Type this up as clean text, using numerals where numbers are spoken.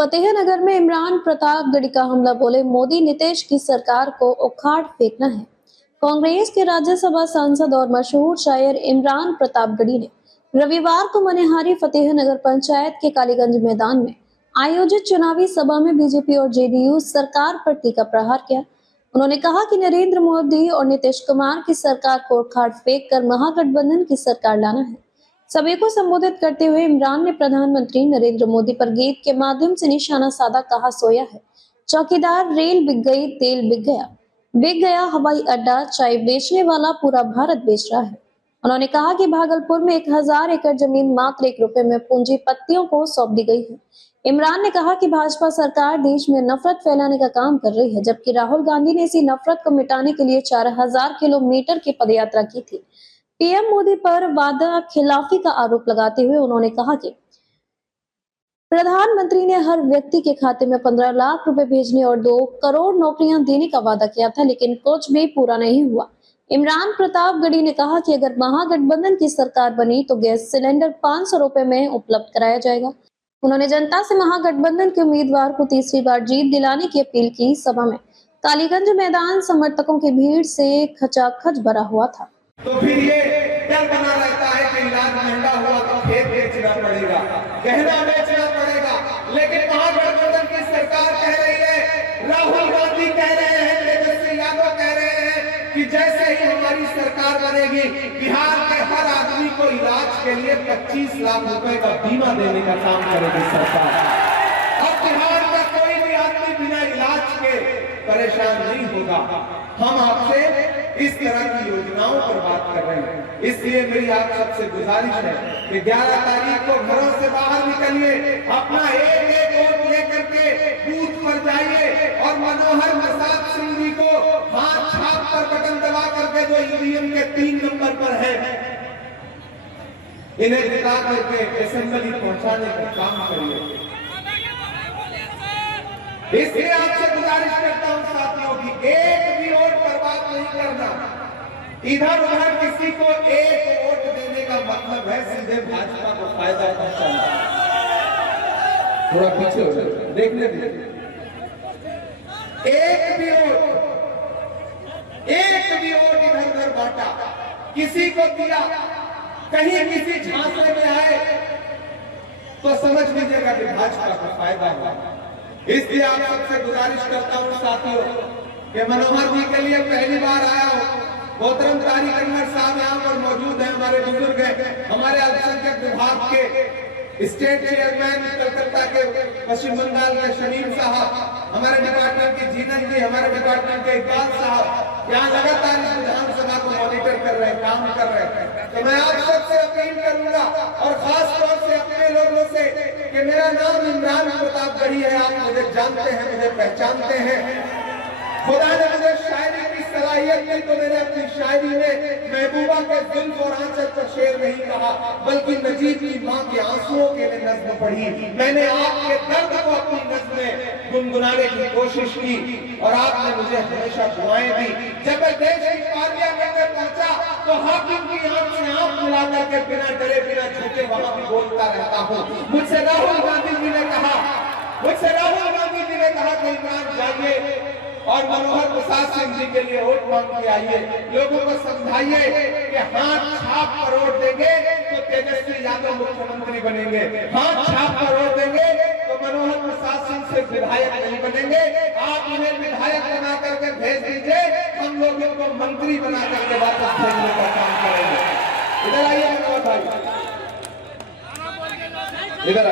फतेहनगर में इमरान प्रतापगढ़ी का हमला, बोले मोदी नीतीश की सरकार को उखाड़ फेंकना है। कांग्रेस के राज्यसभा सांसद और मशहूर शायर इमरान प्रतापगढ़ी ने रविवार को मनिहारी फतेहनगर पंचायत के कालीगंज मैदान में आयोजित चुनावी सभा में बीजेपी और जेडीयू सरकार पर तीखा प्रहार किया। उन्होंने कहा कि नरेंद्र मोदी और नीतीश कुमार की सरकार को उखाड़ फेंक कर महागठबंधन की सरकार लाना है। सभी को संबोधित करते हुए इमरान ने प्रधानमंत्री नरेंद्र मोदी पर गीत के माध्यम से निशाना साधा, कहा सोया है चौकीदार, रेल बिक गई, तेल बिक गया हवाई अड्डा, चाय बेचने वाला पूरा भारत बेच रहा है। उन्होंने कहा कि भागलपुर में 1000 एकड़ जमीन मात्र ₹1 में पूंजीपतियों को सौंप दी गई है। इमरान ने कहा कि भाजपा सरकार देश में नफरत फैलाने का काम कर रही है, जबकि राहुल गांधी ने इसी नफरत को मिटाने के लिए 4000 किलोमीटर की पदयात्रा की थी। पीएम मोदी पर वादा खिलाफी का आरोप लगाते हुए उन्होंने कहा कि प्रधानमंत्री ने हर व्यक्ति के खाते में 15 लाख रुपए भेजने और 2 करोड़ नौकरियां देने का वादा किया था, लेकिन कुछ भी पूरा नहीं हुआ। इमरान प्रतापगढ़ी ने कहा कि अगर महागठबंधन की सरकार बनी तो गैस सिलेंडर 500 रुपए में उपलब्ध कराया जाएगा। उन्होंने जनता से महागठबंधन के उम्मीदवार को तीसरी बार जीत दिलाने की अपील की। सभा में कालीगंज मैदान समर्थकों की भीड़ से खचाखच भरा हुआ था। तो फिर ये डर बना रहता है कि इलाज महंगा हुआ तो खेत बेचना पड़ेगा, गहना बेचना पड़ेगा। लेकिन महागठबंधन की सरकार कह रही है, राहुल गांधी कह रहे हैं, तेजस्वी यादव कह रहे हैं कि जैसे ही हमारी सरकार बनेगी बिहार के हर आदमी को इलाज के लिए 25 लाख रुपए का बीमा देने का काम करेगी सरकार। अब बिहार का कोई भी आदमी बिना इलाज के परेशान नहीं होगा। हम आपसे इस तरह की योजनाओं पर बात कर रहे हैं। इसलिए मेरी आप सबसे गुजारिश है कि 11 तारीख को घरों से बाहर निकलिए, अपना एक वोट लेकर के बूथ पर जाइए और मनोहर प्रसाद सिंह जी को हाथ छाप पर बटन दबा करके जो ईवीएम के 3 नंबर पर है, इन्हें जिता करके असेंबली पहुंचाने का काम करिए। इसलिए आपसे गुजारिश करता हूं साथियों की एक भी वोट बर्बाद नहीं करना। इधर उधर किसी को एक वोट देने का मतलब है सीधे भाजपा को फायदा पहुंचाना। थोड़ा पीछे हो जाए, देखने दीजिए। एक भी वोट इधर उधर बांटा, किसी को दिया, कहीं किसी झांसे में आए तो समझ लीजिएगा कि भाजपा को फायदा हुआ। इसलिए आप सबसे गुजारिश करता हूं साथियों कि मनोहर जी के लिए पहली बार आया हूं। मोहतरम तारिक अनवर साहब यहाँ पर मौजूद हैं, हमारे बुजुर्ग हैं, हमारे अल्पसंख्यक विभाग के स्टेट चेयरमैन कलकत्ता के, पश्चिम बंगाल के शमीम साहब, हमारे डिपार्टमेंट के जीनत जी, हमारे डिपार्टमेंट के इकबाल साहब यहाँ लगातार इस विधानसभा को मॉनिटर कर रहे हैं, काम कर रहे हैं। तो मैं आप सबसे अपील करूंगा और खास तौर से अपने लोगों से कि मेरा नाम इमरान प्रतापगढ़ी है, आप मुझे जानते हैं, मुझे पहचानते हैं। खुदा ने मुझे शायरी की सलाहियत दी तो मैंने अपनी शायरी में महबूबा के जुल्फ और आंचल पर शेर नहीं कहा, बल्कि नजीब की मां के आंसुओं के लिए नज्म पढ़ी। मैंने आपके दर्द को अपनी नज्म में गुनगुनाने की कोशिश की और आपने मुझे हमेशा दुआएं दी। जब मैं देश की पार्लियामेंट में पहुंचा तो हाकिम की आंख से आंख मिला करके बिना डरे बिना झुके वहां भी बोलता रहता हूँ। मुझसे राहुल गांधी जी ने कहा कि इमरान जाइए और मनोहर प्रसाद सिंह जी के लिए वोट मांग के आइए, लोगों को समझाइए कि हाथ छाप पर वोट देंगे तो तेजस्वी यादव मुख्यमंत्री बनेंगे, हाथ छाप पर वोट देंगे तो मनोहर प्रसाद सिंह से विधायक नहीं बनेंगे। आप उन्हें विधायक बना करके भेज दीजिए, हम लोग इनको मंत्री बना करके वापस भेजने का काम करेंगे। इधर आइए मनोहर भाई, इधर